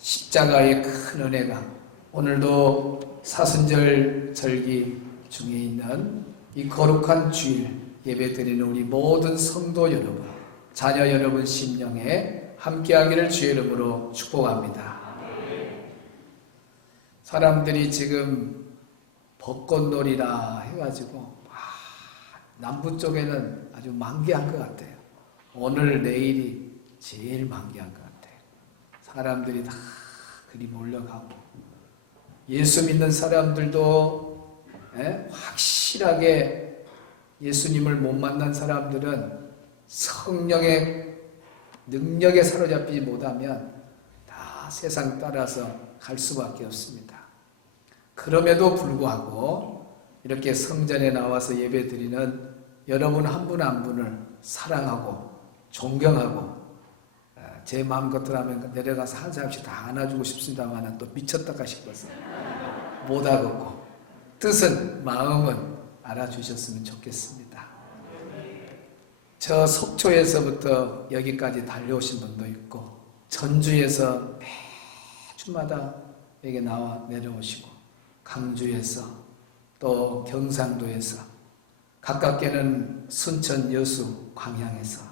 십자가의 큰 은혜가 오늘도 사순절 절기 중에 있는 이 거룩한 주일 예배드리는 우리 모든 성도 여러분, 자녀 여러분 심령에 함께하기를 주의 이름으로 축복합니다. 사람들이 지금 벚꽃놀이라 해가지고 남부 쪽에는 아주 만개한 것 같아요. 오늘 내일이 제일 만개한 것 같아요. 사람들이 다 그리 몰려가고, 예수 믿는 사람들도 확실하게 예수님을 못 만난 사람들은 성령의 능력에 사로잡히지 못하면 다 세상 따라서 갈 수밖에 없습니다. 그럼에도 불구하고 이렇게 성전에 나와서 예배드리는 여러분 한 분 한 분을 사랑하고 존경하고, 제 마음 같으라면 내려가서 한 사람씩 다 안아주고 싶습니다만 또 미쳤다가 싶어서 못하겠고, 뜻은 마음은 알아주셨으면 좋겠습니다. 저 속초에서부터 여기까지 달려오신 분도 있고, 전주에서 매주마다 여기 나와 내려오시고, 강주에서 또 경상도에서, 가깝게는 순천 여수 광양에서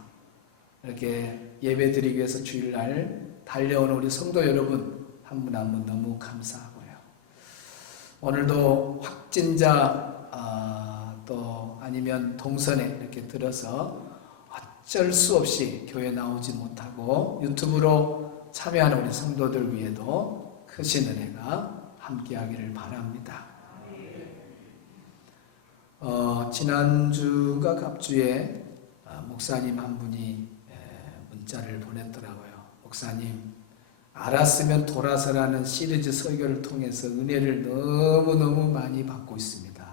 이렇게 예배드리기 위해서 주일날 달려오는 우리 성도 여러분 한 분 한 분 너무 감사하고요. 오늘도 확진자 또 아니면 동선에 이렇게 들어서 어쩔 수 없이 교회 나오지 못하고 유튜브로 참여하는 우리 성도들 위에도 크신 은혜가 함께하기를 바랍니다. 지난주가 갑주에 목사님 한 분이 문자를 보냈더라고요. 목사님, 알았으면 돌아서라는 시리즈 설교를 통해서 은혜를 너무너무 많이 받고 있습니다.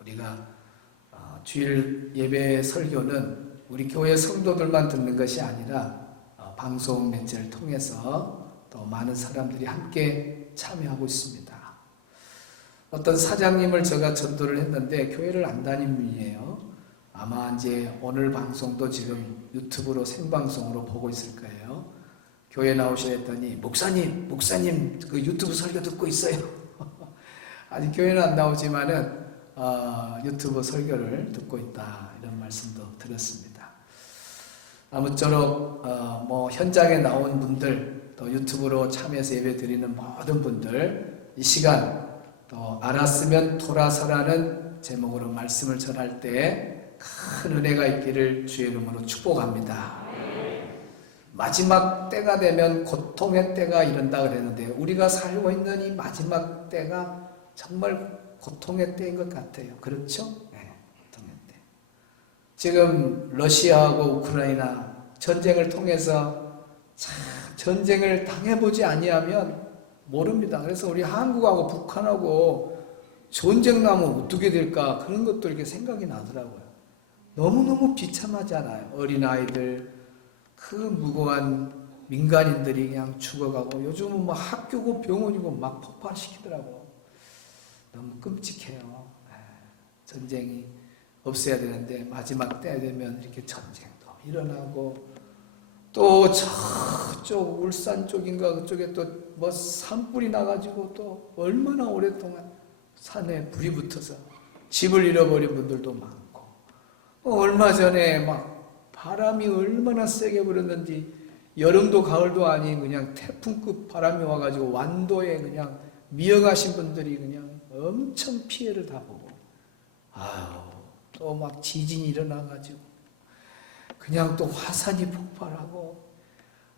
우리가 주일 예배 설교는 우리 교회 성도들만 듣는 것이 아니라 방송 매체를 통해서 또 많은 사람들이 함께 참여하고 있습니다. 어떤 사장님을 제가 전도를 했는데 교회를 안 다니는 분이에요. 아마 이제 오늘 방송도 지금 유튜브로 생방송으로 보고 있을 거예요. 교회 나오셔야 했더니 목사님 그 유튜브 설교 듣고 있어요. 아직 교회는 안 나오지만은 유튜브 설교를 듣고 있다, 이런 말씀도 들었습니다. 아무쪼록 현장에 나온 분들, 또 유튜브로 참여해서 예배 드리는 모든 분들, 이 시간 또 알았으면 돌아서라는 제목으로 말씀을 전할 때 큰 은혜가 있기를 주의 이름으로 축복합니다. 마지막 때가 되면 고통의 때가 이른다 그랬는데, 우리가 살고 있는 이 마지막 때가 정말 고통의 때인 것 같아요. 그렇죠? 네, 고통의 때. 지금 러시아하고 우크라이나 전쟁을 통해서 전쟁을 당해보지 아니하면 모릅니다. 그래서 우리 한국하고 북한하고 전쟁 나면 어떻게 될까, 그런 것도 이렇게 생각이 나더라고요. 너무너무 비참하잖아요. 어린아이들, 그 무고한 민간인들이 그냥 죽어가고, 요즘은 막 학교고 병원이고 막 폭발시키더라고요. 너무 끔찍해요. 전쟁이 없어야 되는데 마지막 때 되면 이렇게 전쟁도 일어나고, 또 저쪽 울산 쪽인가 그쪽에 또 뭐 산불이 나가지고 또 얼마나 오랫동안 산에 불이 붙어서 집을 잃어버린 분들도 많고, 얼마 전에 막 바람이 얼마나 세게 불었는지, 여름도 가을도 아닌 그냥 태풍급 바람이 와가지고 완도에 그냥 미어가신 분들이 그냥 엄청 피해를 다 보고, 또 막 지진이 일어나가지고 그냥 또 화산이 폭발하고,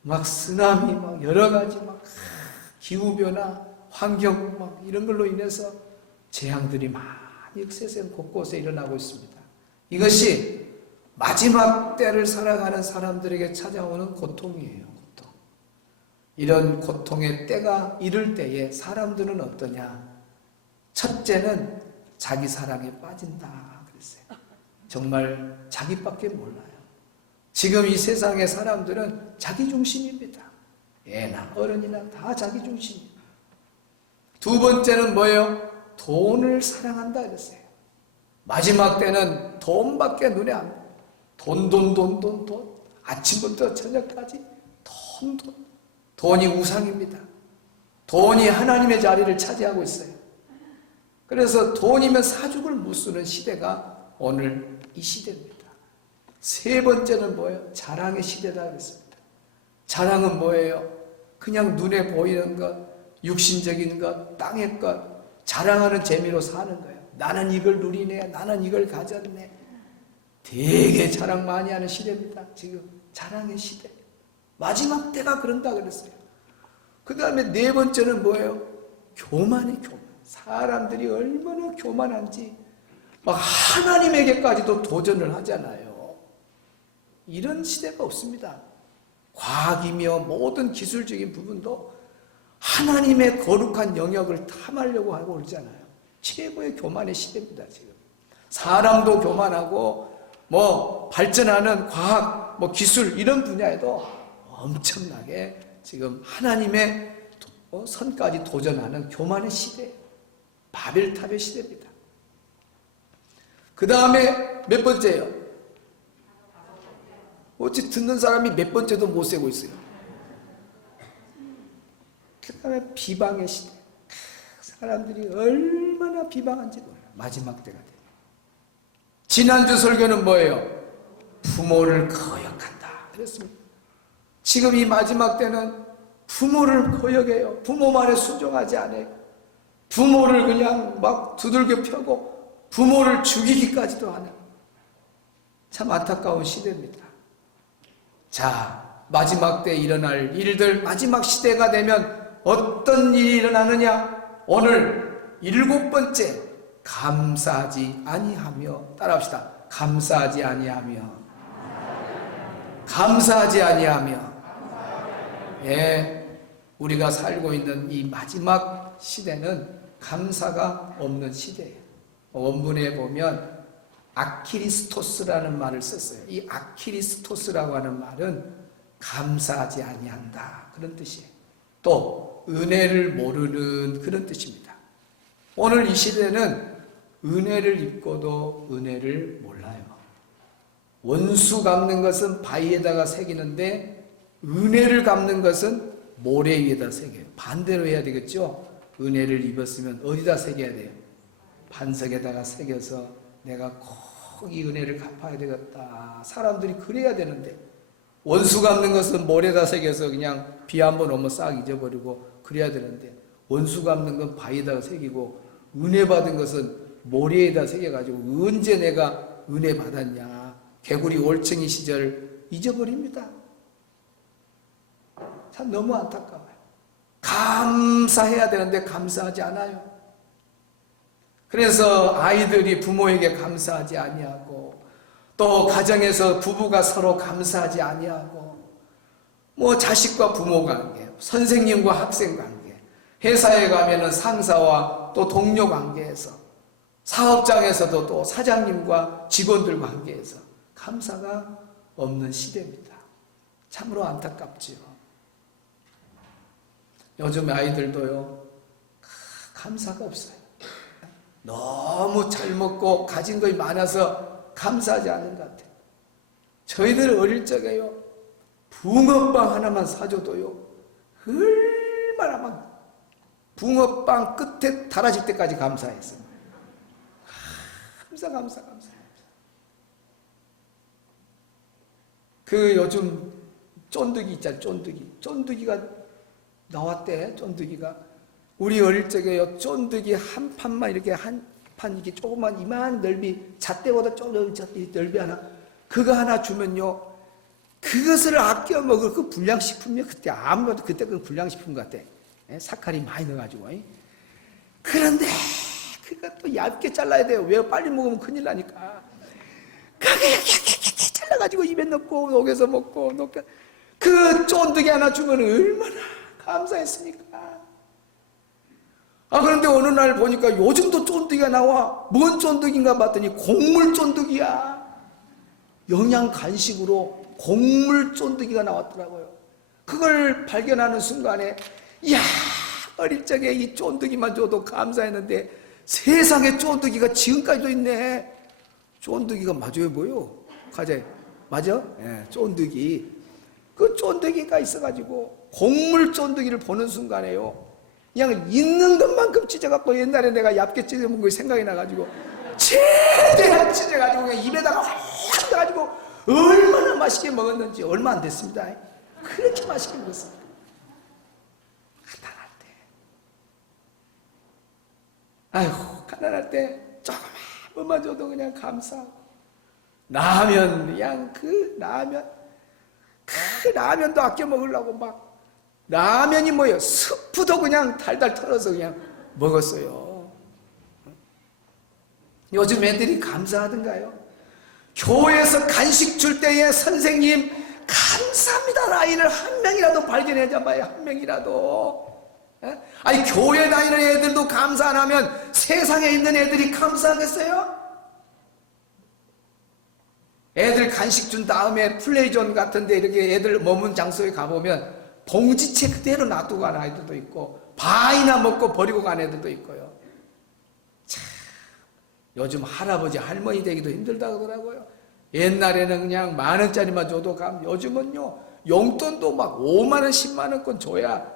막 쓰나미, 막 여러 가지 막 기후변화, 환경 막 이런 걸로 인해서 재앙들이 많이 세상 곳곳에 일어나고 있습니다. 이것이 마지막 때를 살아가는 사람들에게 찾아오는 고통이에요. 고통. 이런 고통의 때가 이를 때에 사람들은 어떠냐? 첫째는 자기 사랑에 빠진다 그랬어요. 정말 자기밖에 몰라요. 지금 이 세상의 사람들은 자기 중심입니다. 애나 어른이나 다 자기 중심이에요. 두 번째는 뭐예요? 돈을 사랑한다 그랬어요. 마지막 때는 돈밖에 눈에 안 보여요. 돈. 아침부터 저녁까지 돈. 돈이 우상입니다. 돈이 하나님의 자리를 차지하고 있어요. 그래서 돈이면 사죽을 못 쓰는 시대가 오늘 이 시대입니다. 세 번째는 뭐예요? 자랑의 시대다 그랬습니다. 자랑은 뭐예요? 그냥 눈에 보이는 것, 육신적인 것, 땅의 것, 자랑하는 재미로 사는 거예요. 나는 이걸 누리네, 나는 이걸 가졌네. 되게 자랑 많이 하는 시대입니다. 지금 자랑의 시대. 마지막 때가 그런다 그랬어요. 그 다음에 네 번째는 뭐예요? 교만이 교만. 사람들이 얼마나 교만한지 막 하나님에게까지도 도전을 하잖아요. 이런 시대가 없습니다. 과학이며 모든 기술적인 부분도 하나님의 거룩한 영역을 탐하려고 하고 있잖아요. 최고의 교만의 시대입니다. 지금 사람도 교만하고 뭐 발전하는 과학, 뭐 기술 이런 분야에도 엄청나게 지금 하나님의 선까지 도전하는 교만의 시대, 바벨탑의 시대입니다. 그 다음에 몇 번째예요? 어찌 듣는 사람이 몇 번째도 못 세고 있어요. 그 다음에 비방의 시대. 사람들이 얼마나 비방한지 몰라요. 마지막 때가 되면. 지난주 설교는 뭐예요? 부모를 거역한다 그랬습니다. 지금 이 마지막 때는 부모를 거역해요. 부모 말에 순종하지 않아요. 부모를 그냥 막 두들겨 펴고 부모를 죽이기까지도 하는 참 안타까운 시대입니다. 자, 마지막 때 일어날 일들, 마지막 시대가 되면 어떤 일이 일어나느냐? 오늘 일곱 번째, 감사하지 아니하며. 따라합시다. 감사하지 아니하며. 감사하지 아니하며. 예, 우리가 살고 있는 이 마지막 시대는 감사가 없는 시대예요. 원문에 보면 아키리스토스라는 말을 썼어요. 이 아키리스토스라고 하는 말은 감사하지 아니한다 그런 뜻이에요. 또 은혜를 모르는 그런 뜻입니다. 오늘 이 시대는 은혜를 입고도 은혜를 몰라요. 원수 갚는 것은 바위에다가 새기는데 은혜를 갚는 것은 모래 위에다 새겨요. 반대로 해야 되겠죠? 은혜를 입었으면 어디다 새겨야 돼요? 반석에다가 새겨서 내가 꼭 이 은혜를 갚아야 되겠다. 사람들이 그래야 되는데 원수 갚는 것은 모래에다 새겨서 그냥 비 한번 오면 싹 잊어버리고 그래야 되는데 원수 갚는 건 바위에다가 새기고 은혜 받은 것은 모래에다 새겨가지고 언제 내가 은혜 받았냐. 개구리 올챙이 시절 잊어버립니다. 참 너무 안타까워요. 감사해야 되는데 감사하지 않아요. 그래서 아이들이 부모에게 감사하지 아니하고 또 가정에서 부부가 서로 감사하지 아니하고 뭐 자식과 부모 관계, 선생님과 학생 관계, 회사에 가면은 상사와 또 동료 관계에서 사업장에서도 또 사장님과 직원들 관계에서 감사가 없는 시대입니다. 참으로 안타깝지요. 요즘 아이들도요, 감사가 없어요. 너무 잘 먹고 가진 것이 많아서 감사하지 않는 것 같아요. 저희들 어릴 적에요, 붕어빵 하나만 사줘도요, 얼마나 막 붕어빵 끝에 달아질 때까지 감사했어요. 감사. 그 요즘 쫀득이 있잖아요, 쫀득이가 나왔대. 쫀득이가 우리 어릴 적에요, 쫀득이 한 판만 이렇게 한 판 이렇게 조그만 이만 넓이, 잣대보다 좀 넓이 하나, 그거 하나 주면요, 그것을 아껴 먹을 그 불량식품이요. 그때 아무래도 그때 그 불량식품 같아. 사카린 많이 넣어가지고. 그런데 그것도 얇게 잘라야 돼요. 왜? 빨리 먹으면 큰일 나니까. 그게 잘라가지고 입에 넣고 녹여서 먹고 그 쫀득이 하나 주면 얼마나 감사했습니까? 그런데 어느 날 보니까 요즘도 쫀득이가 나와. 뭔 쫀득인가 봤더니 곡물 쫀득이야. 영양 간식으로 곡물 쫀득이가 나왔더라고요. 그걸 발견하는 순간에, 이야, 어릴 적에 이 쫀득이만 줘도 감사했는데 세상에 쫀득이가 지금까지도 있네. 쫀득이가 맞아요, 뭐요? 과제 맞아? 예, 쫀득이. 그 쫀득이가 있어가지고 곡물 쫀득이를 보는 순간에요, 그냥 있는 것만큼 찢어갖고, 옛날에 내가 얇게 찢어먹은 거 생각이 나가지고 최대한 찢어가지고 그냥 입에다가 확 넣어가지고 얼마나 맛있게 먹었는지. 얼마 안 됐습니다. 그렇게 맛있게 먹었어요. 가난할 때, 아이고 가난할 때 조금만 뭐만 줘도 그냥 감사하고, 라면, 그냥 그 라면도 아껴 먹으려고 막, 라면이 뭐예요? 스프도 그냥 달달 털어서 그냥 먹었어요. 요즘 애들이 감사하던가요? 교회에서 간식 줄 때에 선생님 감사합니다 라인을 한 명이라도 발견해 잡아요. 한 명이라도. 아니 교회 다니는 애들도 감사 안 하면 세상에 있는 애들이 감사하겠어요? 애들 간식 준 다음에 플레이존 같은데 이렇게 애들 머문 장소에 가보면 봉지채 그대로 놔두고 가는 아이들도 있고, 반이나 먹고 버리고 가는 애들도 있고요. 참, 요즘 할아버지 할머니 되기도 힘들다 그러더라고요. 옛날에는 그냥 10,000원짜리만 줘도 요즘은요 용돈도 막 5만원 10만원권 줘야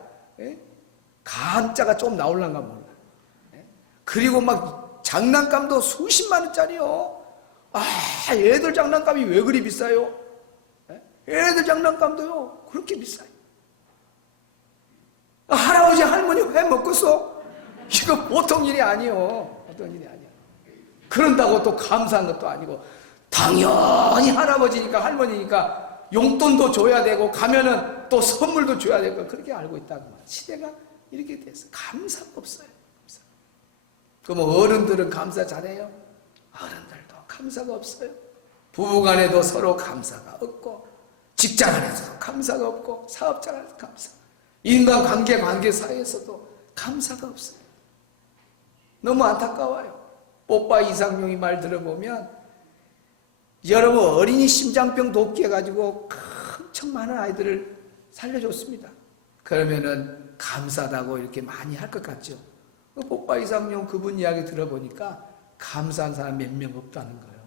감자가 좀 나올란가 몰라. 그리고 막 장난감도 수십만원짜리요. 애들 장난감이 왜 그리 비싸요? 애들 장난감도요 그렇게 비싸요. 할아버지 할머니 회 먹겠어? 이거 보통 일이 아니요. 보통 일이 아니야. 그런다고 또 감사한 것도 아니고, 당연히 할아버지니까 할머니니까 용돈도 줘야 되고, 가면은 또 선물도 줘야 되고, 그렇게 알고 있다고. 시대가 이렇게 됐어. 감사가 없어요. 감사. 그럼 어른들은 감사 잘해요? 어른들도 감사가 없어요. 부부간에도 서로 감사가 없고, 직장 안에서도 감사가 없고, 사업장 안에서 감사, 인간관계 사이에서도 감사가 없어요. 너무 안타까워요. 뽀빠 이상용이 말 들어보면, 여러분 어린이 심장병 돕기 해가지고 엄청 많은 아이들을 살려줬습니다. 그러면은 감사하다고 이렇게 많이 할 것 같죠. 뽀빠 이상용 그분 이야기 들어보니까 감사한 사람 몇 명 없다는 거예요.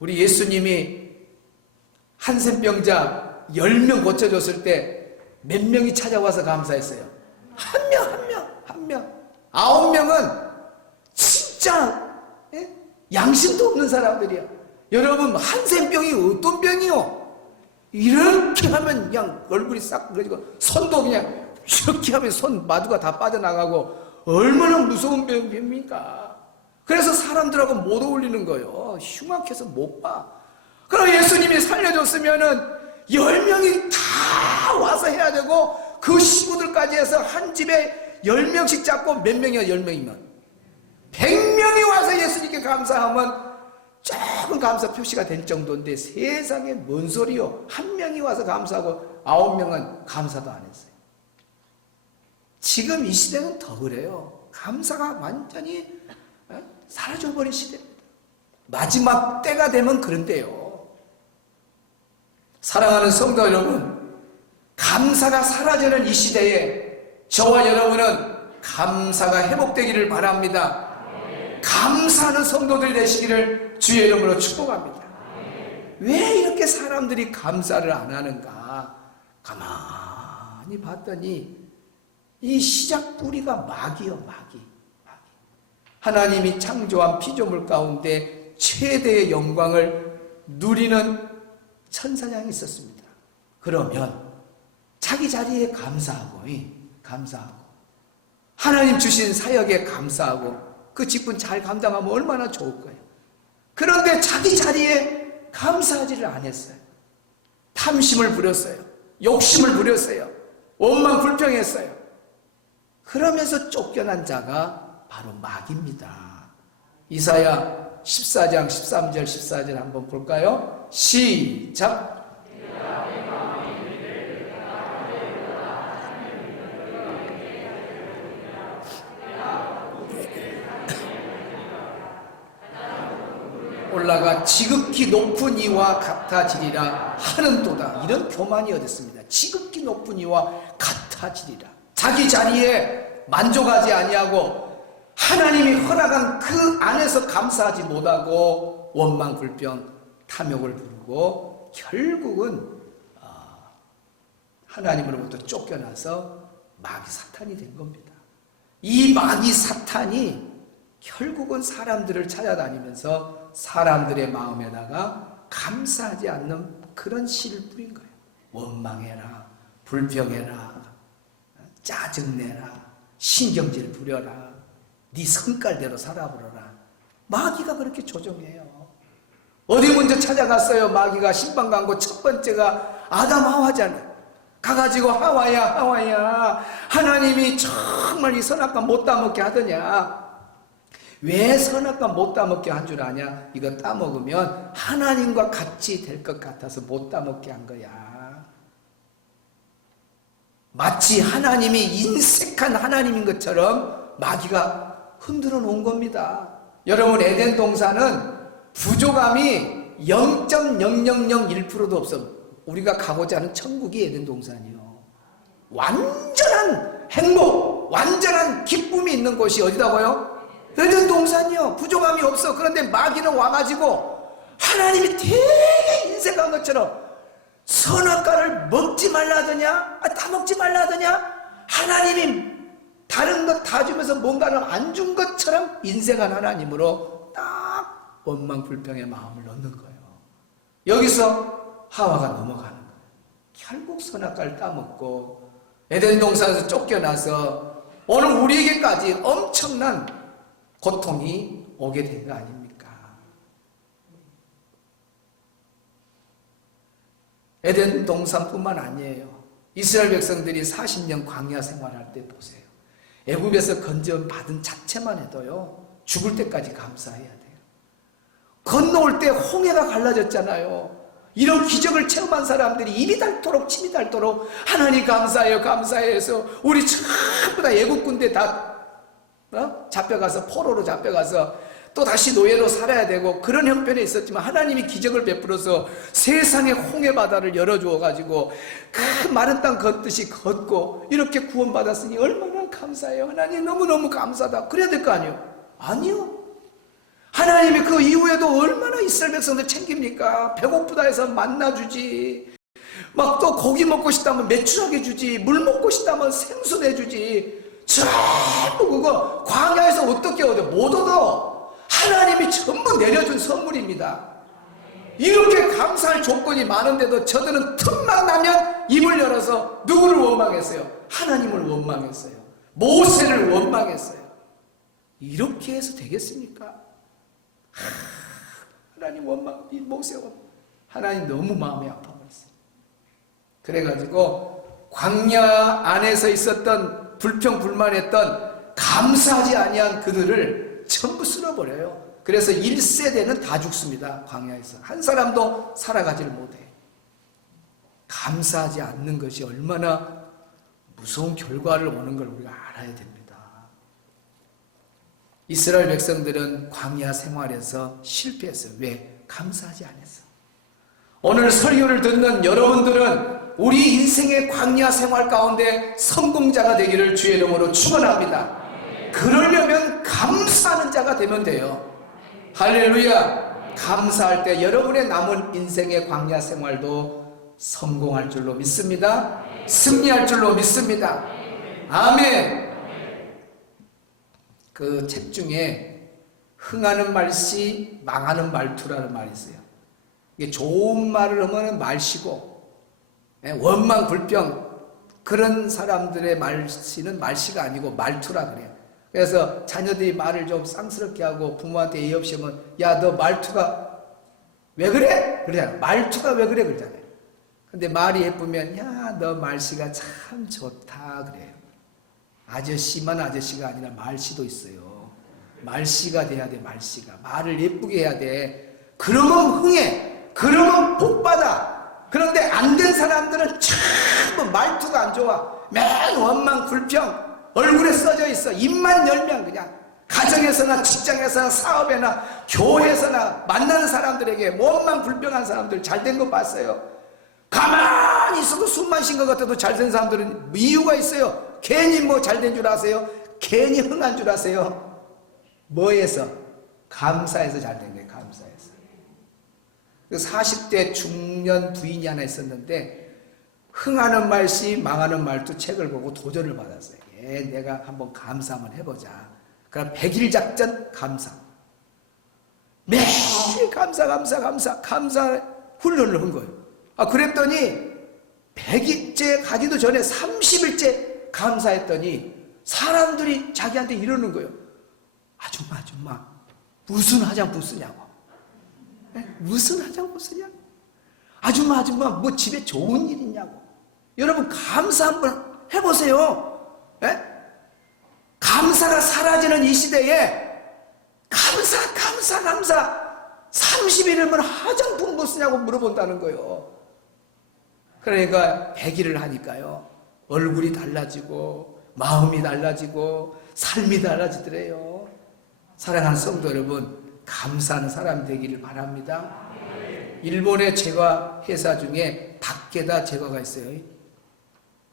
우리 예수님이 한센병자 10명 고쳐줬을 때 몇 명이 찾아와서 감사했어요? 한 명. 9명은 진짜 양심도 없는 사람들이야. 여러분 한센병이 어떤 병이요? 이렇게 하면 그냥 얼굴이 싹 그래지고, 손도 그냥 이렇게 하면 손 마두가 다 빠져나가고, 얼마나 무서운 병입니까? 그래서 사람들하고 못 어울리는 거예요. 흉악해서 못 봐. 그럼 예수님이 살려줬으면은 10명이 다 와서 해야 되고, 그 식구들까지 해서 한 집에 10명씩 잡고, 몇 명이야 10명이면 100명이 와서 예수님께 감사하면 조금 감사 표시가 될 정도인데, 세상에 뭔 소리요? 한 명이 와서 감사하고 9명은 감사도 안 했어요. 지금 이 시대는 더 그래요. 감사가 완전히 사라져버린 시대입니다. 마지막 때가 되면 그런데요. 사랑하는 성도 여러분, 감사가 사라지는 이 시대에 저와 여러분은 감사가 회복되기를 바랍니다. 감사하는 성도들이 되시기를 주의 이름으로 축복합니다. 왜 이렇게 사람들이 감사를 안 하는가? 가만히 봤더니 이 시작 뿌리가 마귀요, 마귀. 하나님이 창조한 피조물 가운데 최대의 영광을 누리는 천사장이 있었습니다. 그러면 자기 자리에 감사하고 하나님 주신 사역에 감사하고 그 직분 잘 감당하면 얼마나 좋을 거예요. 그런데 자기 자리에 감사하지를 않았어요. 탐심을 부렸어요. 욕심을 부렸어요. 원망 불평했어요. 그러면서 쫓겨난 자가 바로 마귀입니다. 이사야 14장 13절 14절 한번 볼까요? 시작. 올라가 지극히 높은 이와 같아지리라 하는도다. 이런 교만이 어딨습니다. 지극히 높은 이와 같아지리라. 자기 자리에 만족하지 아니하고 하나님이 허락한 그 안에서 감사하지 못하고 원망 불평 탐욕을 부르고 결국은 하나님으로부터 쫓겨나서 마귀 사탄이 된 겁니다. 이 마귀 사탄이 결국은 사람들을 찾아다니면서 사람들의 마음에다가 감사하지 않는 그런 씨를 뿌린 거예요. 원망해라, 불평해라, 짜증내라, 신경질 부려라, 네 성깔대로 살아보라. 마귀가 그렇게 조종해요. 어디 먼저 찾아갔어요? 마귀가 신방 광고 첫 번째가 아담 하와잖아요. 가가지고 하와야 하나님이 정말 이 선악과 못 따먹게 하더냐? 왜 선악과 못 따먹게 한 줄 아냐? 이거 따먹으면 하나님과 같이 될 것 같아서 못 따먹게 한 거야. 마치 하나님이 인색한 하나님인 것처럼 마귀가 흔들어 놓은 겁니다. 여러분, 에덴 동산은 부족함이 0.0001%도 없어. 우리가 가고자 하는 천국이 에덴 동산이요. 완전한 행복, 완전한 기쁨이 있는 곳이 어디다고요? 에덴 동산이요. 부족함이 없어. 그런데 마귀는 와가지고 하나님이 되게 인색한 것처럼 선악과를 먹지 말라더냐? 따먹지 말라더냐? 하나님이 다른 것 다 주면서 뭔가를 안 준 것처럼 인색한 하나님으로 딱 원망 불평의 마음을 넣는 거예요. 여기서 하와가 넘어가는 거예요. 결국 선악과를 따먹고 에덴 동산에서 쫓겨나서 오늘 우리에게까지 엄청난 고통이 오게 된 거 아닙니까? 에덴 동산뿐만 아니에요. 이스라엘 백성들이 40년 광야 생활할 때 보세요. 애굽에서 건져받은 자체만 해도요, 죽을 때까지 감사해야 돼요. 건너올 때 홍해가 갈라졌잖아요. 이런 기적을 체험한 사람들이 입이 닳도록 침이 닳도록 하나님 감사해요 해서 우리 전부 다 애국 군대 다 잡혀가서 포로로 잡혀가서 또 다시 노예로 살아야 되고 그런 형편에 있었지만 하나님이 기적을 베풀어서 세상의 홍해 바다를 열어주어가지고 그 마른 땅 걷듯이 걷고 이렇게 구원받았으니 얼마나 감사해요. 하나님 너무너무 감사하다. 그래야 될 거 아니에요? 아니요. 하나님이 그 이후에도 얼마나 이스라엘 백성들 챙깁니까? 배고프다 해서 만나 주지, 막 또 고기 먹고 싶다면 메추라기 주지, 물 먹고 싶다면 생수 내주지. 전부 그거 광야에서 어떻게 얻어? 못 얻어. 하나님이 전부 내려준 선물입니다. 이렇게 감사할 조건이 많은데도 저들은 틈만 나면 입을 열어서 누구를 원망했어요? 하나님을 원망했어요. 모세를 원망했어요. 이렇게 해서 되겠습니까? 하나님 원망, 이 모세 원망. 하나님 너무 마음이 아파버렸어요. 그래가지고 광야 안에서 있었던 불평불만했던 감사하지 아니한 그들을 전부 쓸어버려요. 그래서 1세대는 다 죽습니다. 광야에서 한 사람도 살아가지를 못해. 감사하지 않는 것이 얼마나 무서운 결과를 오는 걸 우리가 알아야 됩니다. 이스라엘 백성들은 광야 생활에서 실패했어요. 왜? 감사하지 않았어. 오늘 설교를 듣는 여러분들은 우리 인생의 광야 생활 가운데 성공자가 되기를 주의 이름으로 축원합니다. 그러려면 감사하는 자가 되면 돼요. 할렐루야. 감사할 때 여러분의 남은 인생의 광야 생활도 성공할 줄로 믿습니다. 승리할 줄로 믿습니다. 아멘. 그 책 중에 흥하는 말씨, 망하는 말투라는 말이 있어요. 이게 좋은 말을 하면 말씨고, 원망, 불평, 그런 사람들의 말씨는 말씨가 아니고 말투라 그래요. 그래서 자녀들이 말을 좀 쌍스럽게 하고 부모한테 예의 없이 하면, 야, 너 말투가 왜 그래? 그러잖아요. 말투가 왜 그래? 그러잖아요. 근데 말이 예쁘면, 야, 너 말씨가 참 좋다. 그래요. 아저씨만 아저씨가 아니라 말씨도 있어요. 말씨가 돼야 돼. 말씨가 말을 예쁘게 해야 돼. 그러면 흥해. 그러면 복받아. 그런데 안 된 사람들은 참 말투가 안 좋아. 맨 원망 불평 얼굴에 써져 있어. 입만 열면 그냥 가정에서나 직장에서나 사업에나 교회에서나 만나는 사람들에게 원망 불평한 사람들 잘된 거 봤어요. 가만히 있어도 숨만 쉰 것 같아도 잘된 사람들은 이유가 있어요. 괜히 뭐 잘된 줄 아세요? 괜히 흥한 줄 아세요? 뭐에서? 감사해서 잘된 거예요. 감사해서. 40대 중년 부인이 하나 있었는데 흥하는 말씨 망하는 말도 책을 보고 도전을 받았어요. 내가 한번 감사 한번 해보자. 그럼 100일 작전 감사. 매일 감사 훈련을 한 거예요. 그랬더니 100일째 가기도 전에 30일째 감사했더니 사람들이 자기한테 이러는 거예요. 아줌마 무슨 화장품 쓰냐고. 무슨 화장품 쓰냐? 아줌마 뭐 집에 좋은 일 있냐고. 여러분 감사 한번 해보세요. 감사가 사라지는 이 시대에 감사 30일이면 화장품 뭐 쓰냐고 물어본다는 거예요. 그러니까 100일을 하니까요 얼굴이 달라지고 마음이 달라지고 삶이 달라지더래요. 사랑하는 성도 여러분, 감사하는 사람 되기를 바랍니다. 일본의 제과 회사 중에 닭게다 제과가 있어요.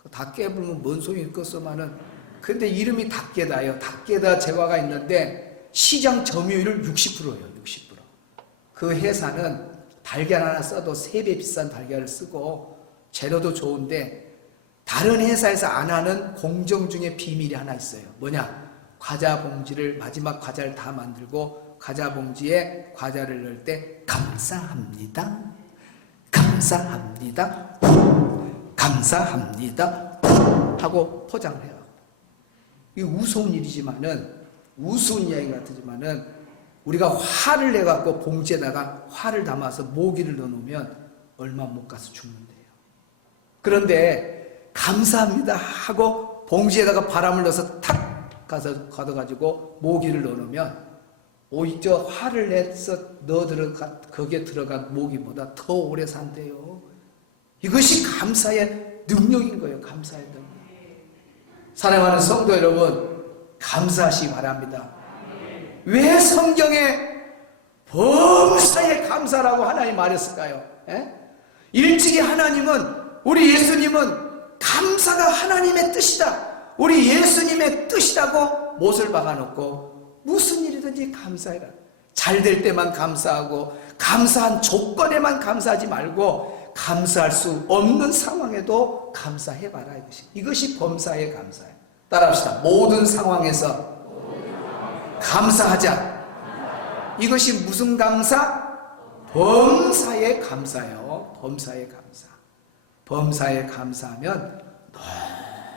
닭게 부르면 뭔 소리 있겠어만은, 근데 이름이 닭게다예요. 닭게다 제과가 있는데 시장 점유율을 60%예요. 60%. 그 회사는 달걀 하나 써도 3배 비싼 달걀을 쓰고 재료도 좋은데 다른 회사에서 안 하는 공정 중에 비밀이 하나 있어요. 뭐냐? 과자 봉지를 마지막 과자를 다 만들고 과자 봉지에 과자를 넣을 때 감사합니다. 하고 포장을 해요. 이게 우스운 일이지만은, 우스운 이야기 같지만은 우리가 화를 내갖고 봉지에다가 화를 담아서 모기를 넣어놓으면 얼마 못 가서 죽는데요. 그런데 감사합니다 하고 봉지에다가 바람을 넣어서 탁 가서 걷어가지고 모기를 넣어놓으면 오히려 화를 내서 거기에 들어간 모기보다 더 오래 산대요. 이것이 감사의 능력인 거예요. 감사의 능력. 사랑하는 성도 여러분, 감사하시기 바랍니다. 왜 성경에 범사에 감사라고 하나님 말했을까요? 일찍이 우리 예수님은 감사가 하나님의 뜻이다. 우리 예수님의 뜻이라고 못을 박아놓고 무슨 일이든지 감사해라. 잘 될 때만 감사하고 감사한 조건에만 감사하지 말고 감사할 수 없는 상황에도 감사해봐라. 이것이 범사의 감사예요. 따라합시다. 모든 상황에서 감사하자. 이것이 무슨 감사? 범사의 감사예요. 범사의 감사. 범사에 감사하면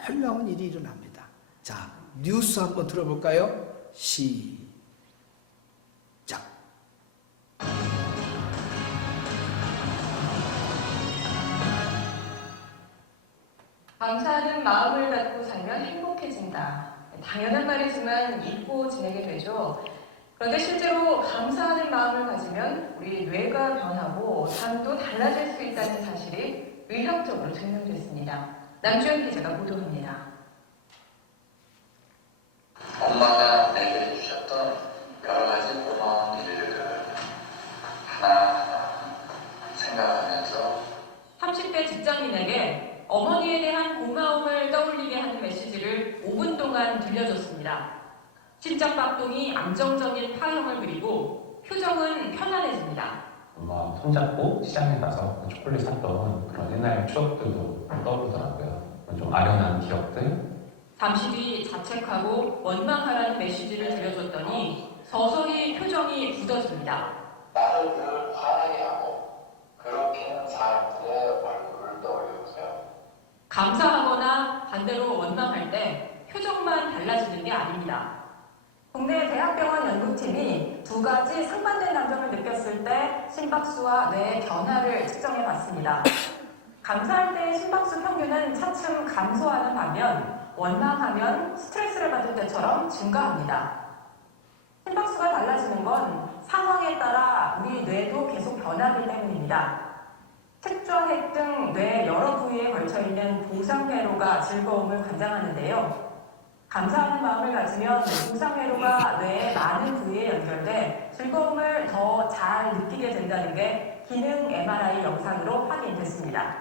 놀라운 일이 일어납니다. 자, 뉴스 한번 들어볼까요? 시작. 감사하는 마음을 갖고 살면 행복해진다. 당연한 말이지만 잊고 지내게 되죠. 그런데 실제로 감사하는 마음을 가지면 우리 뇌가 변하고 삶도 달라질 수 있다는 사실이 의학적으로 증명됐습니다. 남주현 기자가 보도합니다. 엄마가 내게 주셨던 여러 가지 고마운 일들을 하나하나 생각하면서 30대 직장인에게 어머니에 대한 고마움을 떠올리게 하는 메시지를 5분 동안 들려줬습니다. 심장박동이 안정적인 파형을 그리고 표정은 편안해집니다. 엄마 손잡고 시장에 가서 초콜릿 샀던 그런 옛날 추억들도 떠오르더라고요. 좀 아련한 기억들. 잠시 뒤 자책하고 원망하라는 메시지를 들려줬더니 서서히 표정이 굳어집니다. 나를 늘 화나게 하고 괴롭히는 사람들의 얼굴을 떠올려보세요. 감사하거나 반대로 원망할 때 표정만 달라지는 게 아닙니다. 국내 대학병원 연구팀이 2가지 상반된 감정을 느꼈을 때 심박수와 뇌의 변화를 측정해 봤습니다. 감사할 때의 심박수 평균은 차츰 감소하는 반면 원망하면 스트레스를 받을 때처럼 증가합니다. 심박수가 달라지는 건 상황에 따라 우리 뇌도 계속 변하기 때문입니다. 특정핵 등 뇌 여러 부위에 걸쳐있는 보상회로가 즐거움을 관장하는데요. 감사하는 마음을 가지면 보상회로가 뇌의 많은 부위에 연결돼 즐거움을 더 잘 느끼게 된다는 게 기능 MRI 영상으로 확인됐습니다.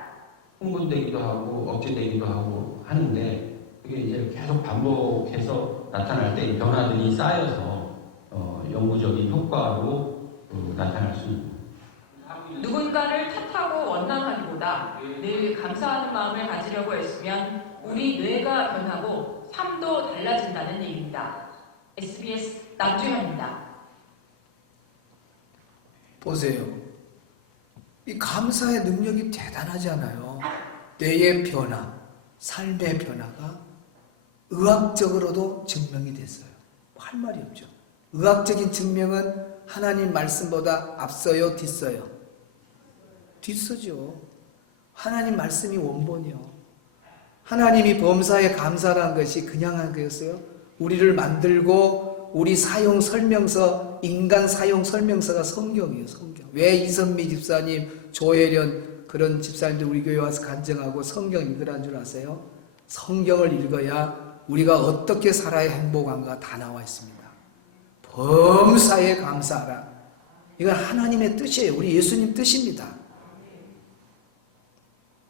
흥분되기도 하고 억제되기도 하고 하는데 이게 이제 계속 반복해서 나타날 때 이 변화들이 쌓여서 영구적인 효과로 나타날 수 있는. 누군가를 탓하고 원망하기보다 늘 감사하는 마음을 가지려고 애쓰면 우리 뇌가 변하고 삶도 달라진다는 얘기입니다. SBS 남주현입니다. 보세요. 이 감사의 능력이 대단하잖아요. 뇌의 변화, 삶의 변화가 의학적으로도 증명이 됐어요. 할 말이 없죠. 의학적인 증명은 하나님 말씀보다 앞서요, 뒤서요? 뒤서죠. 하나님 말씀이 원본이요. 하나님이 범사에 감사라는 것이 그냥 한 거였어요. 우리를 만들고 우리 사용 설명서, 인간 사용 설명서가 성경이에요, 성경. 왜 이선미 집사님, 조혜련 그런 집사님들 우리 교회 와서 간증하고 성경 읽으라는 줄 아세요? 성경을 읽어야 우리가 어떻게 살아야 행복한가 다 나와 있습니다. 범사에 감사하라. 이건 하나님의 뜻이에요. 우리 예수님 뜻입니다.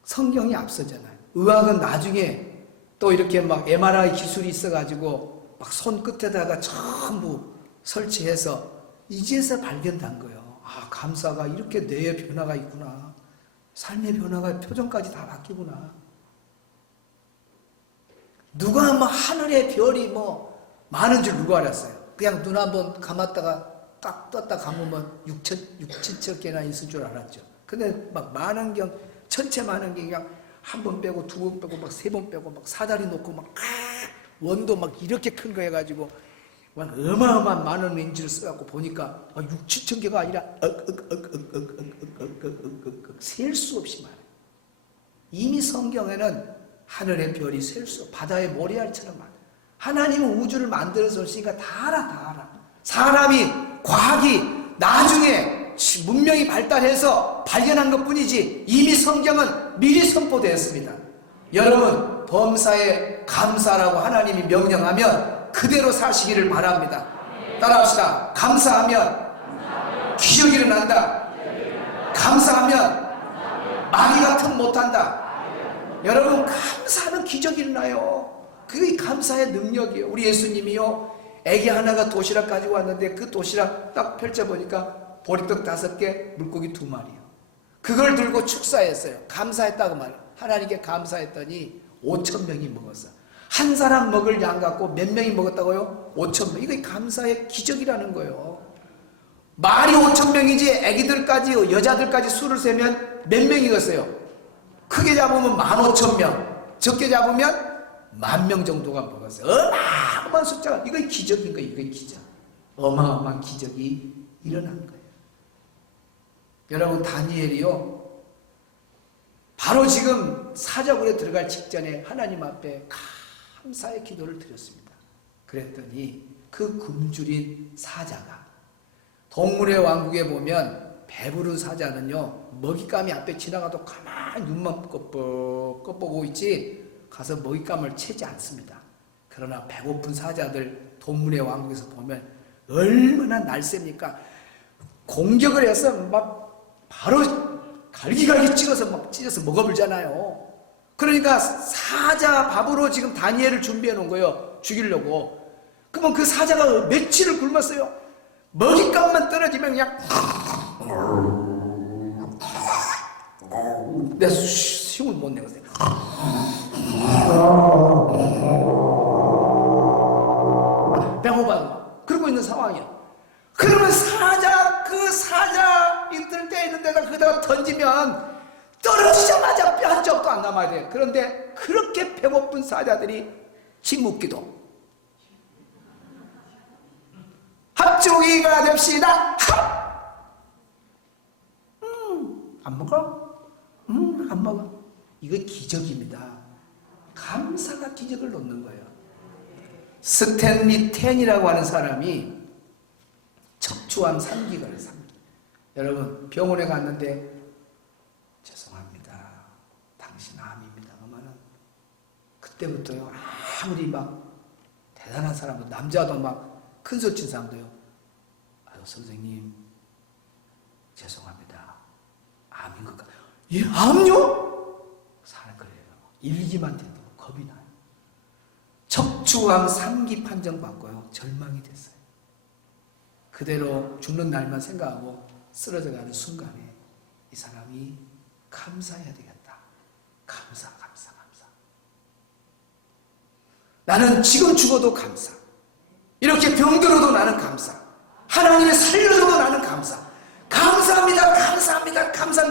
성경이 앞서잖아요. 의학은 나중에 또 이렇게 막 MRI 기술이 있어가지고 막 손끝에다가 전부 설치해서 이제서 발견된 거예요. 아, 감사가 이렇게 뇌의 변화가 있구나. 삶의 변화가 표정까지 다 바뀌구나. 누가 뭐 하늘의 별이 뭐 많은 줄 누가 알았어요? 그냥 눈 한번 감았다가 딱 떴다 감으면 6,7천 개나 있을 줄 알았죠. 근데 막 만원경, 천체 만원경 그냥 한 번 빼고 두 번 빼고 막 세 번 빼고 막 사다리 놓고 막 원도 막 이렇게 큰 거 해가지고 막 어마어마한 만원 렌즈를 써갖고 보니까 6,7천 개가 아니라 셀 수 없이 많아요. 이미 성경에는 하늘의 별이 셀 수 없고 바다의 모래알처럼 많아요. 하나님은 우주를 만들어서 오시니까 다 알아, 다 알아. 사람이, 과학이 나중에 문명이 발달해서 발견한 것 뿐이지 이미 성경은 미리 선포되었습니다. 여러분, 범사에 감사라고 하나님이 명령하면 그대로 사시기를 바랍니다. 따라합시다. 감사하면 기적이 일어난다. 감사하면 마귀가 틈 못한다. 여러분, 감사하면 기적이 일어나요. 그게 감사의 능력이에요. 우리 예수님이요, 애기 하나가 도시락 가지고 왔는데 그 도시락 딱 펼쳐보니까 보리떡 5개, 물고기 2마리요. 그걸 들고 축사했어요. 감사했다고 말해요. 하나님께 감사했더니 5,000명이 먹었어. 한 사람 먹을 양 갖고 몇 명이 먹었다고요? 5,000명. 이거 감사의 기적이라는 거예요. 말이 5,000명이지 애기들까지 여자들까지 수를 세면 몇 명이겠어요? 크게 잡으면 15,000명, 적게 잡으면 10,000명 정도가 먹었어요. 어마어마한 숫자가, 이거 기적인 거예요. 이거 기적. 어마어마한 기적이 일어난 거예요. 여러분, 다니엘이요, 바로 지금 사자굴에 들어갈 직전에 하나님 앞에 감사의 기도를 드렸습니다. 그랬더니 그 굶주린 사자가, 동물의 왕국에 보면 배부른 사자는요, 먹잇감이 앞에 지나가도 가만히 눈만 껍벅 있지 가서 먹잇감을 채지 않습니다. 그러나 배고픈 사자들 동물의 왕국에서 보면 얼마나 날쌔입니까? 공격을 해서 막 바로 갈기갈기 찍어서 막 찢어서 먹어버리잖아요. 그러니까 사자 밥으로 지금 다니엘을 준비해 놓은 거예요. 죽이려고. 그러면 그 사자가 며칠을 굶었어요. 먹잇감만 떨어지면 그냥 내가 힘을 못 내겠어요. 배고파 그러고 있는 상황이야. 그러면 그 사자 있을 때 있는 데다 그다가 던지면 떨어지자마자 뼈 한 쪽도 안 남아야 돼. 그런데 그렇게 배고픈 사자들이 침묵기도. 합주기가 됩시다. 합! 안 먹어? 안 먹어. 이거 기적입니다. 감사가 기적을 놓는 거예요. 스탠리 텐이라고 하는 사람이 척추암 3기가 있어요. 여러분, 병원에 갔는데 죄송합니다. 당신 암입니다. 그러면은 그때부터요, 아무리 막 대단한 사람도, 남자도 막 큰 소리 친 사람도요, 아유 선생님 죄송합니다. 암인 것 같아요. 예, 암요? 사는 거예요. 일기만 돼도 겁이 나요. 척추암 3기 판정받고요, 절망이 됐어요. 그대로 죽는 날만 생각하고 쓰러져가는 순간에 이 사람이 감사해야 되겠다. 감사. 나는 지금 죽어도 감사. 이렇게 병들어도 나는 감사. 하나님이 살려줘도 나는 감사. 감사합니다.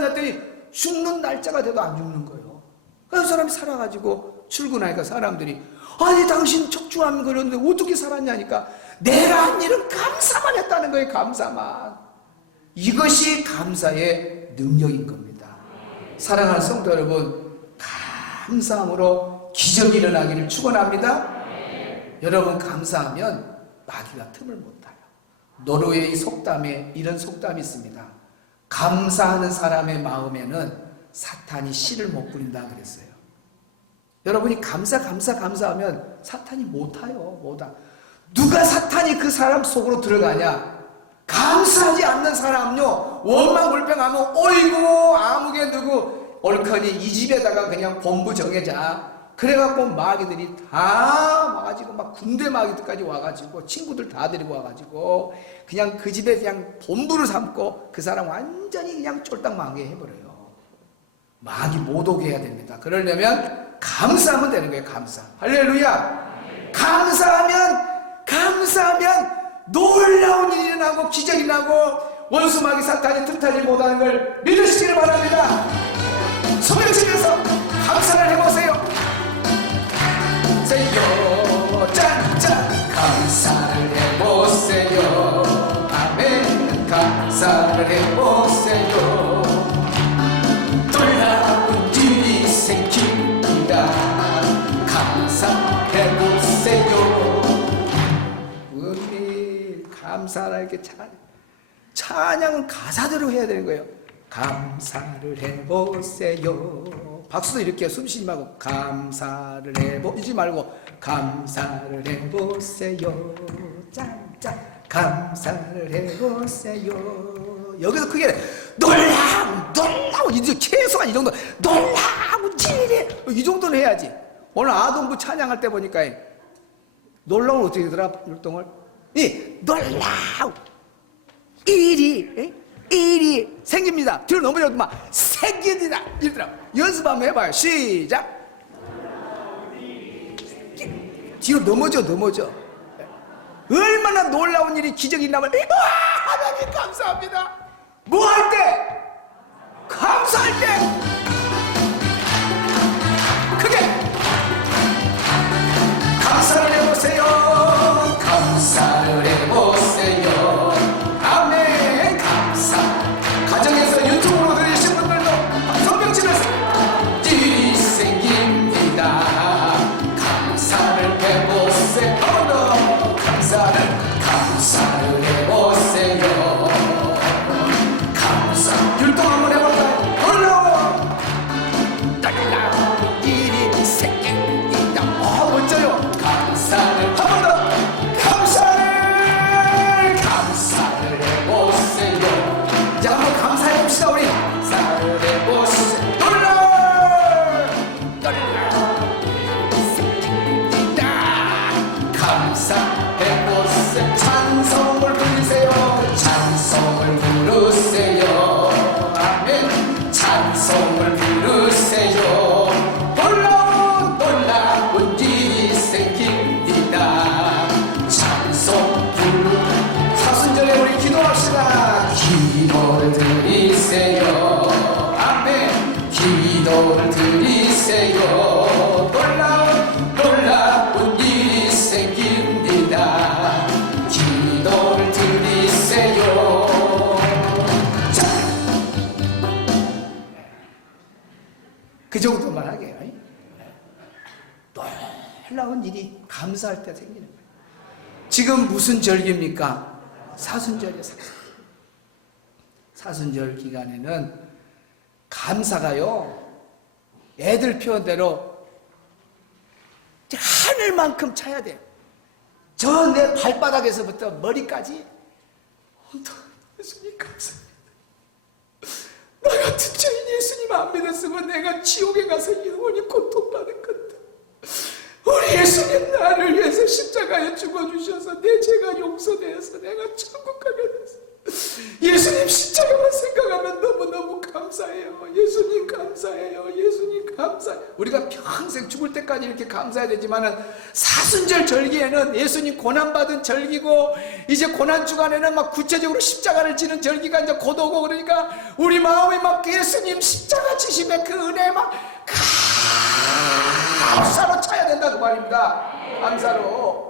했더니 죽는 날짜가 돼도 안 죽는 거예요. 그 사람이 살아가지고 출근하니까 사람들이 아니 당신 척추암 걸렸는데 어떻게 살았냐니까 내가 한 일은 감사만 했다는 거예요. 감사만. 이것이 감사의 능력인 겁니다. 사랑하는 성도 여러분, 감사함으로 기적이 일어나기를 축원합니다. 여러분 감사하면 마귀가 틈을 못 타요. 노르웨이 속담에 이런 속담이 있습니다. 감사하는 사람의 마음에는 사탄이 씨를 못 뿌린다 그랬어요. 여러분이 감사하면 사탄이 못 타요. 못 타. 누가 사탄이 그 사람 속으로 들어가냐? 감사하지 않는 사람요, 원망불평하면 어이구 아무개 누구 옳거니 이 집에다가 그냥 본부 정해자. 그래갖고 마귀들이 다 와가지고 막 군대 마귀들까지 와가지고 친구들 다 데리고 와가지고 그냥 그 집에 그냥 본부를 삼고 그 사람 완전히 그냥 쫄딱 망하게 해버려요. 마귀 못 오게 해야 됩니다. 그러려면 감사하면 되는 거예요. 감사. 할렐루야. 감사하면 놀라운 일이 일어나고 기적이 나고 원수 마귀 사탄이 틈타지 못하는 걸 믿으시기를 바랍니다. 소명집에서 감사를 해보세요. 짠짠 감사를 해보세요. 아멘. 감사를 해보세요. 놀라운 일이 생깁니다. 감사해보세요. 우리 감사를 이렇게 찬양은 가사대로 해야 되는 거예요. 감사를 해보세요. 박수도 이렇게 숨쉬지 말고 감사를 해보지 말고 감사를 해보세요. 짠짠 감사를 해보세요. 여기서 크게 놀라운 이제 최소한 이 정도 놀라운 일이 이 정도는 해야지. 오늘 아동부 찬양할 때 보니까 놀라운 어떻게 되더라 율동을 이 놀라운 일이 생깁니다. 뒤로 넘어져도 막 생깁니다. 이러더라고. 연습 한번 해봐요. 시작. 뒤로 넘어져. 얼마나 놀라운 일이 기적이 있나면 하나님 감사합니다. 뭐 할 때? 감사할 때 크게 감사를 해보세요. 감사를 해보세요. 아멘. 감사. 가정에서 유튜브로 들으신 분들도 성경집에서 일이 생깁니다. 감사를 해보세요. 감사를 해보세요. 감사. 율동 한번 해볼까요? 놀라운 일이 생깁니다. 멋져요. 감사를 한 번 더. 감사를 해보세요. 이제 한번 감사해봅시다. 우리 감사를 해보세요. 감사해보세요. 찬송을 부르세요. 찬송을 부르세요. 아멘. 찬송을 부르세요. 놀라운 일이 생깁니다. 찬송 사순절에 우리 기도합시다. 기도를 드리세요. 아멘. 기도를 드리세요. 놀라운 일이 생깁니다. 기도를 드리세요. 자, 그 정도만 하게요. 놀라운 일이 감사할 때 생기는 거예요. 지금 무슨 절기입니까? 사순절이에요. 사순절 기간에는 감사가요, 애들 표현대로 하늘만큼 차야 돼요. 저 내 발바닥에서부터 머리까지 예수님 감사합니다. 나 같은 죄인 예수님 안 믿었으면 내가 지옥에 가서 영원히 고통받을 건데 우리 예수님 나를 위해서 십자가에 죽어주셔서 내 죄가 용서되어서 내가 천국 가게 됐어. 예수 예수님 십자가만 생각하면 너무너무 감사해요. 예수님 감사해요. 예수님 감사해요. 우리가 평생 죽을 때까지 이렇게 감사해야 되지만은 사순절 절기에는 예수님 고난받은 절기고, 이제 고난 주간에는 막 구체적으로 십자가를 지는 절기가 이제 곧 오고, 그러니까 우리 마음에 막 예수님 십자가 지심의 그 은혜에 막 감사로 차야 된다 그 말입니다. 감사로.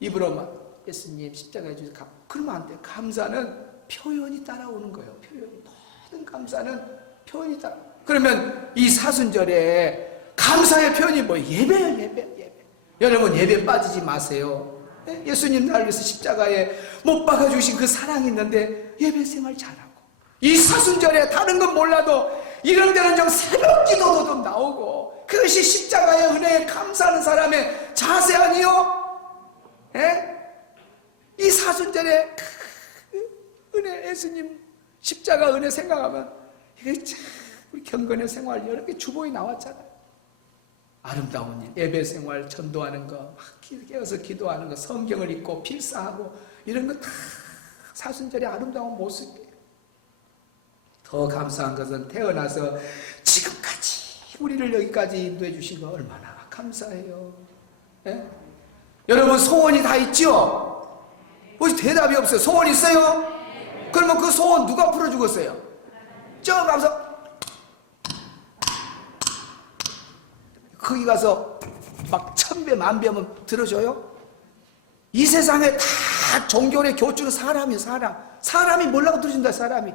입으로 막 예수님 십자가에 주셔서 그러면 안 돼요. 감사는 표현이 따라오는 거예요. 모든 감사는 표현이 따라. 그러면 이 사순절에 감사의 표현이 뭐예요? 예배예요. 예배. 여러분 예배 빠지지 마세요. 예수님 나를 위해서 십자가에 못 박아주신 그 사랑이 있는데 예배 생활 잘하고, 이 사순절에 다른 건 몰라도 이런 데는 좀 새벽 기도도 좀 나오고, 그것이 십자가의 은혜에 감사하는 사람의 자세 아니요? 이 사순절에 은혜, 예수님 십자가 은혜 생각하면 이게 참 우리 경건의 생활 여러 개 주보에 나왔잖아요. 아름다운 일, 예배 생활, 전도하는 거, 막 깨어서 기도하는 거, 성경을 읽고 필사하고, 이런 거 다 사순절의 아름다운 모습이에요. 더 감사한 것은 태어나서 지금까지 우리를 여기까지 인도해 주신 거 얼마나 감사해요. 여러분 소원이 다 있죠? 왜 대답이 없어요? 소원 있어요? 그러면 그 소원 누가 풀어주겠어요? 저 가서 거기 가서 막 1000배 만배면 들어줘요? 이 세상에 다 종교의 교주는 사람이에요. 사람이 몰라고 들어준다. 사람이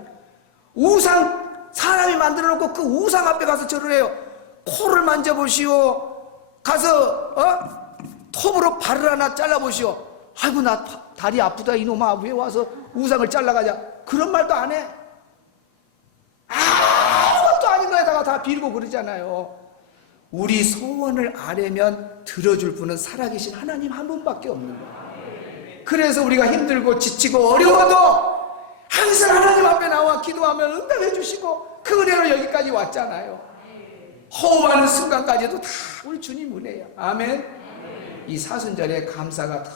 우상, 사람이 만들어 놓고 그 우상 앞에 가서 절을 해요. 코를 만져보시오. 가서 톱으로 발을 하나 잘라보시오. 아이고 나 다리 아프다 이놈아, 왜 와서 우상을 잘라가자. 그런 말도 안 해. 아무것도 아닌 거에다가 다 빌고 그러잖아요. 우리 소원을 아뢰면 들어줄 분은 살아계신 하나님 한 분밖에 없는 거예요. 그래서 우리가 힘들고 지치고 어려워도 항상 하나님 앞에 나와 기도하면 응답해 주시고, 그 은혜로 여기까지 왔잖아요. 호흡하는 순간까지도 다 우리 주님 은혜예요. 아멘. 이 사순절에 감사가 더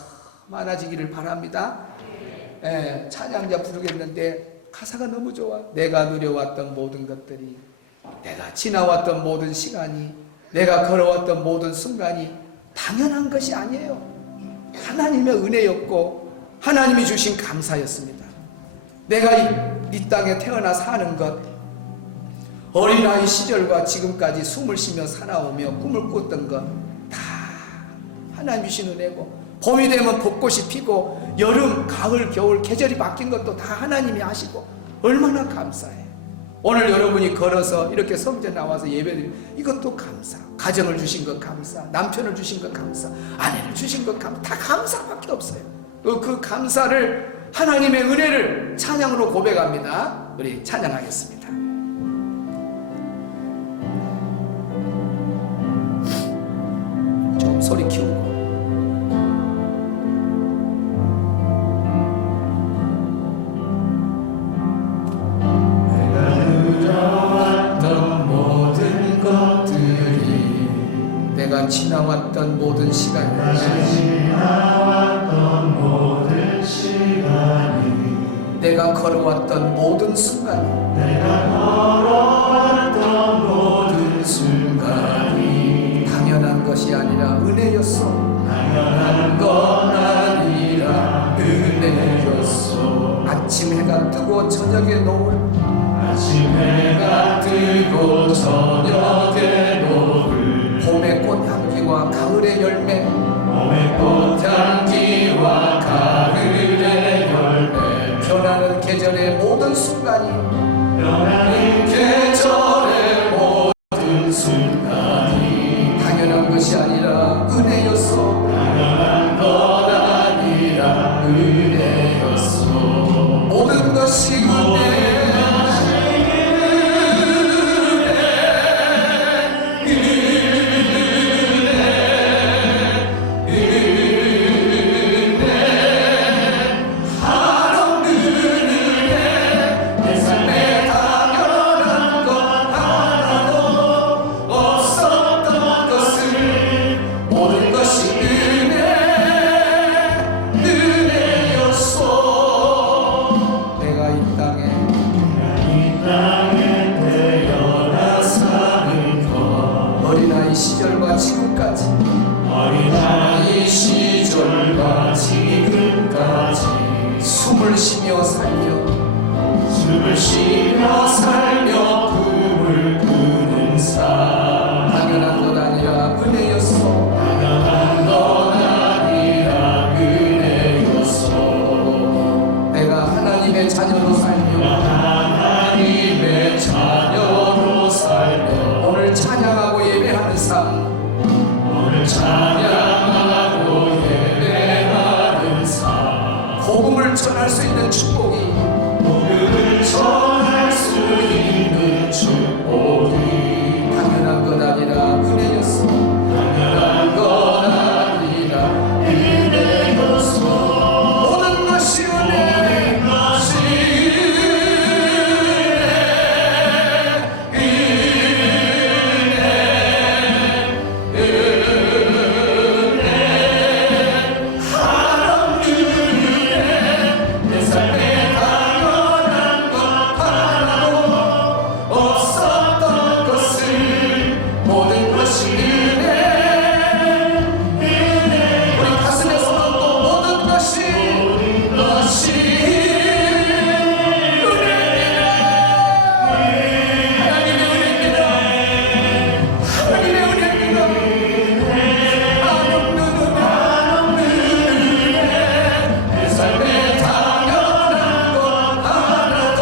많아지기를 바랍니다. 찬양자 부르겠는데 가사가 너무 좋아. 내가 누려왔던 모든 것들이, 내가 지나왔던 모든 시간이, 내가 걸어왔던 모든 순간이 당연한 것이 아니에요. 하나님의 은혜였고 하나님이 주신 감사였습니다. 내가 이 땅에 태어나 사는 것, 어린아이 시절과 지금까지 숨을 쉬며 살아오며 꿈을 꿨던 것 다 하나님 주신 은혜고, 봄이 되면 벚꽃이 피고 여름, 가을, 겨울 계절이 바뀐 것도 다 하나님이 하시고 얼마나 감사해. 오늘 여러분이 걸어서 이렇게 성전 나와서 예배드리는 이것도 감사. 가정을 주신 것 감사, 남편을 주신 것 감사, 아내를 주신 것 감사, 다 감사밖에 없어요. 그 감사를, 하나님의 은혜를 찬양으로 고백합니다. 우리 찬양하겠습니다. 좀 소리 키우고. 내가 지나왔던 모든 시간이, 내가 걸어왔던 모든 순간이, 당연한 것이 아니라 은혜였소. 아침 해가 뜨고 저녁에 노을, 봄의 꽃향기와 가을의 열매, 변하는 계절의 모든 순간이, 당연한 것이 아니라 은혜였소. 모든 것이 은혜. 모든 것이 은혜. 시절과 지금까지 어린아이 시절과 지금까지 숨을 쉬며 살며 숨을 쉬며 살며 꿈을 꾸는 삶 당연한 것 아니라 은혜였소. 당연한 것 아니라 은혜였소 내가 하나님의 자녀로 살며 하나님의 자녀로 살며 오늘 찬양하고 예배하는 삶, 오늘 찬양하고 예배하는 삶 복음을 전할 수 있는 축복이 복음을 전할 수 있는 축복이 당연한 것 아니라 은혜였소. 당연한 것 아니라 은혜였소 모든 것이 은혜, 내 삶에 당연한 것 하나도 없었던 것을 모든 것이 은혜 우리 가슴에서 넘고 모든 것이 하나님의 은혜입니다. 하나님의 은혜입니다. 한없는 은혜. 내 삶에 당연한 것 하나도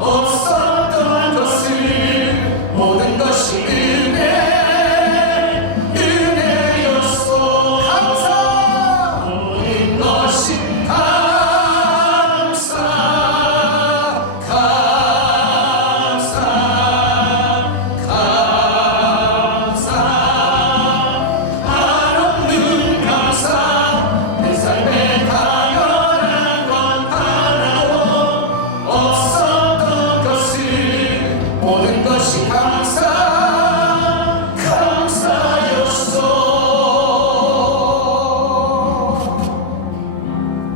없었던 것을 모든 것이 은혜였소 감사. 모든 것이 감사 한없는 감사 내 삶에 당연한 것 하나도 없었던 것을 모든 것이 감사였소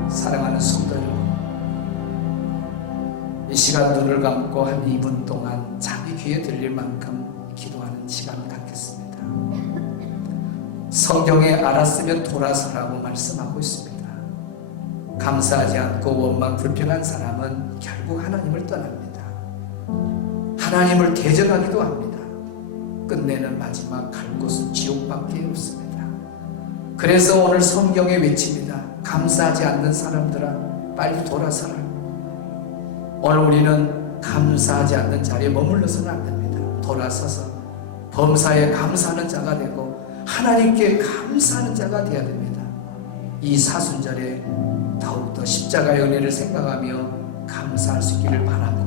사랑하는 성도 여러분, 이 시간 눈을 감고 한 2분 동안 자기 귀에 들릴 만큼 기도하는 시간을 갖겠습니다. 성경에 알았으면 돌아서라고 말씀하고 있습니다. 감사하지 않고 원망 불평한 사람은 결국 하나님을 떠납니다. 하나님을 대적하기도 합니다. 끝내는 마지막 갈 곳은 지옥밖에 없습니다. 그래서 오늘 성경에 외칩니다. 감사하지 않는 사람들아 빨리 돌아서라. 오늘 우리는 감사하지 않는 자리에 머물러서는 안 됩니다. 돌아서서 범사에 감사하는 자가 되고 하나님께 감사하는 자가 되어야 됩니다. 이 사순절에 더욱더 십자가의 은혜를 생각하며 감사할 수 있기를 바라고,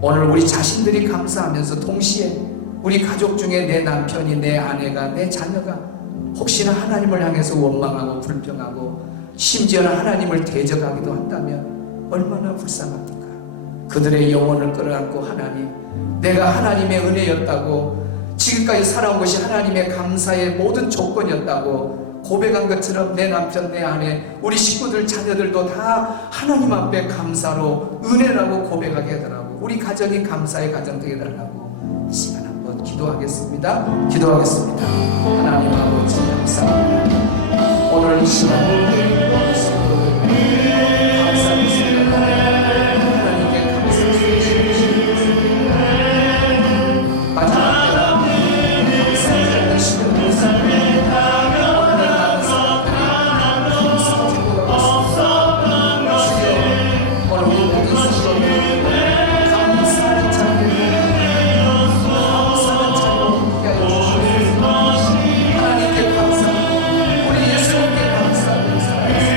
오늘 우리 자신들이 감사하면서 동시에 우리 가족 중에 내 남편이, 내 아내가, 내 자녀가 혹시나 하나님을 향해서 원망하고 불평하고 심지어는 하나님을 대적하기도 한다면 얼마나 불쌍합니까? 그들의 영혼을 끌어안고 하나님, 내가 하나님의 은혜였다고, 지금까지 살아온 것이 하나님의 감사의 모든 조건이었다고 고백한 것처럼 내 남편, 내 아내, 우리 식구들, 자녀들도 다 하나님 앞에 감사로 은혜라고 고백하게 해달라고, 우리 가정이 감사의 가정 되게 해달라고 이 시간 한번 기도하겠습니다. 기도하겠습니다. 하나님 아버지 감사합니다. 오늘 이 시간 우리 식구들 감사를 생각하며 하나님께 감사를 드리시옵소서. 마지막 감사하지 않는 시간을 하나님께 감사하고 우리 예수님께 감사하며 살아가세요.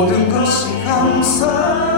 모든 것이 감사